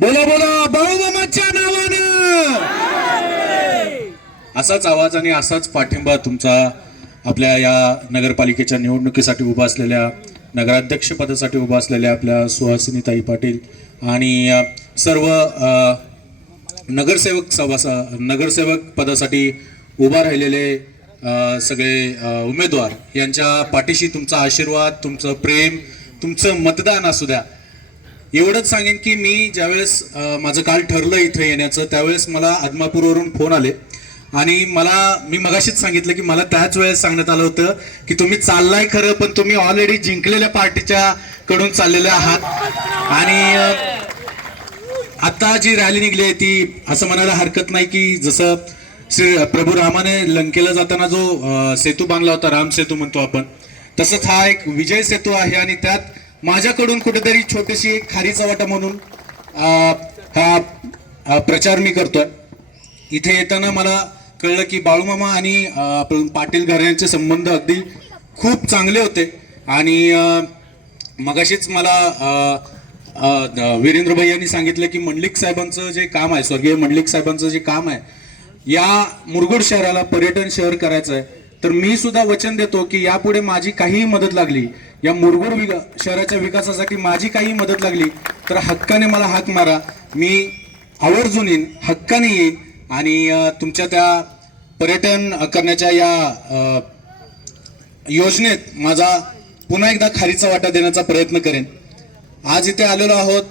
बोला बोला बाळूमामाच्या नावानं. असाच आवाज आणि असाच पाठिंबा तुमचा आपल्या या नगरपालिकेच्या निवडणुकीसाठी उभा असलेल्या नगराध्यक्ष पदासाठी उभा असलेल्या आपल्या सुहासिनीताई पाटील आणि सर्व नगरसेवक पदासाठी उभा राहिलेले सगळे उमेदवार यांच्या पाठीशी तुमचा आशीर्वाद, तुमचं प्रेम, तुमचं मतदान असू द्या. एवढंच सांगेन की मी ज्यावेळेस माझं काल ठरलं इथं येण्याचं त्यावेळेस मला आदमापूरवरून फोन आले आणि मी मगाशीच सांगितलं की मला त्याच वेळेस सांगण्यात आलं होतं की तुम्ही चाललाय खरं, पण तुम्ही ऑलरेडी जिंकलेल्या पार्टीच्या कडून चाललेले आहात. आणि आता जी रॅली निघली आहे ती असं म्हणायला हरकत नाही की जसं श्री प्रभू रामाने लंकेला जाताना जो सेतू बांधला होता, राम सेतू म्हणतो आपण, तसंच हा एक विजय सेतू आहे. आणि त्यात माझ्याकडून कुठेतरी छोटीशी एक खारीचा वाटा म्हणून हा प्रचार मी करतोय. इथे येताना मला कळलं की बाळूमामा आणि पाटील घराण्यांचे संबंध अगदी खूप चांगले होते. आणि मगाशीच मला वीरेंद्र भाई यांनी सांगितलं की मंडलिक साहेबांचं जे काम आहे, स्वर्गीय मंडलिक साहेबांचं जे काम आहे, या मुरगुड शहराला पर्यटन शहर करायचं आहे. तर मी सुद्धा वचन देतो की यापुढे माझी काहीही मदत लागली, या मुरगुड शहराच्या विकासासाठी माझी काही मदत लागली तर हक्काने मला हाक मारा. मी आवर्जून येईन, हक्काने येईन आणि तुमच्या त्या पर्यटन करण्याच्या या योजनेत माझा पुन्हा एकदा खारीचा वाटा देण्याचा प्रयत्न करेन. आज इथे आलेलो आहोत,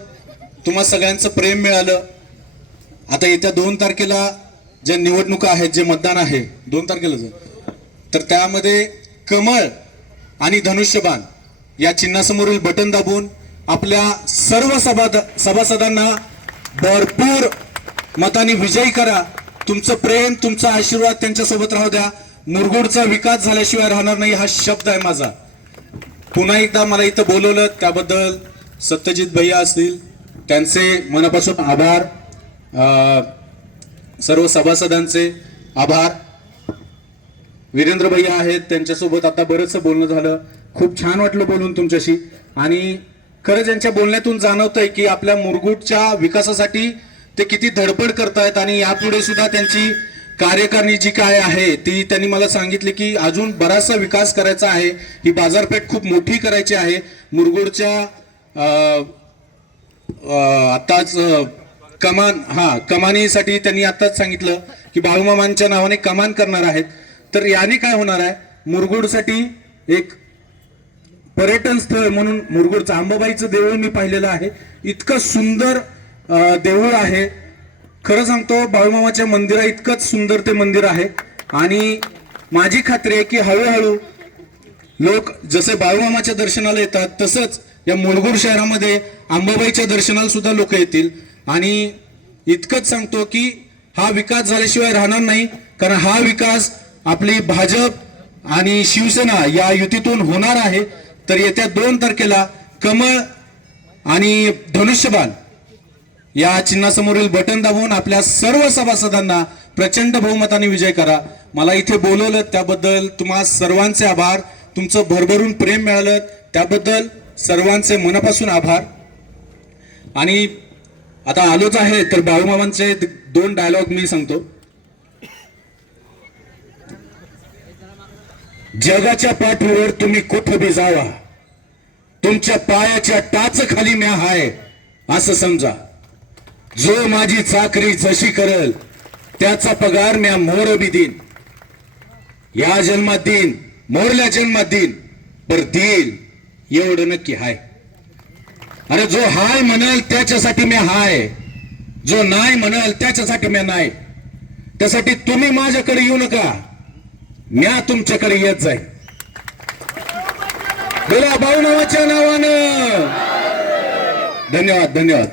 तुम्हा सगळ्यांचं प्रेम मिळालं. आता येत्या 2 तारखेला ज्या निवडणुका आहेत, जे मतदान आहे 2 तारखेला तर त्यामध्ये कमळ आणि धनुष्यबाण या चिन्हासमोरील बटन दाबून आपल्या सर्व सभासदांना भरपूर मतांनी विजयी करा. तुमचं प्रेम, तुमचा आशीर्वाद त्यांच्यासोबत राहू द्या. मुरगुडचा विकास झाल्याशिवाय राहणार नाही हा शब्द आहे माझा. पुन्हा एकदा मला इथं बोलवलं त्याबद्दल सत्यजित भैया असतील त्यांचे मनापासून आभार, सर्व सभासदांचे आभार. वीरेंद्र भैया आहेत, त्यांच्यासोबत आता बरंचसं बोलणं झालं. खूप छान वाटलं बोलून तुमच्याशी. आणि खरंच यांच्या बोलण्यातून जाणवतंय की आपल्या मुरगुडच्या विकासासाठी ते किती धडपड करतायत. आणि यापुढे सुद्धा त्यांची कार्यकारिणी जी काय आहे ती त्यांनी मला सांगितले की अजून बराचसा विकास करायचा आहे. ही बाजारपेठ खूप मोठी करायची आहे. मुरगुडच्या आताच कमानीसाठी त्यांनी आताच सांगितलं की बाळूमामांच्या नावाने कमान करणार आहेत. तर याने काय होणार आहे, मुरगुडसाठी एक पर्यटन स्थळ म्हणून मुरगुडचं अंबाबाईचं देऊळ मी पाहिलेलं आहे. इतकं सुंदर देऊळ आहे. खरं सांगतो, बाळूमामाच्या मंदिरा इतकंच सुंदर ते मंदिर आहे. आणि माझी खात्री आहे की हळूहळू लोक जसे बाळूमामाच्या दर्शनाला येतात तसंच या मुरगुड शहरामध्ये अंबाबाईच्या दर्शनाला सुद्धा लोक येतील. आणि इतकंच सांगतो की हा विकास झाल्याशिवाय राहणार नाही, कारण हा विकास आपली भाजप आणि शिवसेना या युतीतून होणार आहे. तर येत्या 2 तारखेला कमळ आणि धनुष्यबाण या चिन्हासमोरील बटन दाबून आपल्या सर्व सभासदांना प्रचंड बहुमताने विजय करा. मला इथे बोलवलं त्याबद्दल तुम्हा सर्वांचे आभार. तुमचं भरभरून प्रेम मिळालं त्याबद्दल सर्वांचे मनापासून आभार. आणि आता आलोच आहे तर बाळूमामांचे 2 डायलॉग मी सांगतो. जगाच्या पाठीवर तुम्ही कुठं बी जावा, तुमच्या पायाच्या टाच खाली म्या हाय असं समजा. जो माझी चाकरी जशी करल त्याचा पगार म्या मोर बी देईन. या जन्मात देईन, मोरल्या जन्मात देईन, पर देईल एवढं नक्की हाय. अरे जो हाय म्हणाल त्याच्यासाठी मी हाय, जो नाही म्हणाल त्याच्यासाठी मी नाही. त्यासाठी तुम्ही माझ्याकडे येऊ नका, म्या तुमच्याकडे येत जाईल. बोला बाळूमामाच्या नावानं. धन्यवाद, धन्यवाद.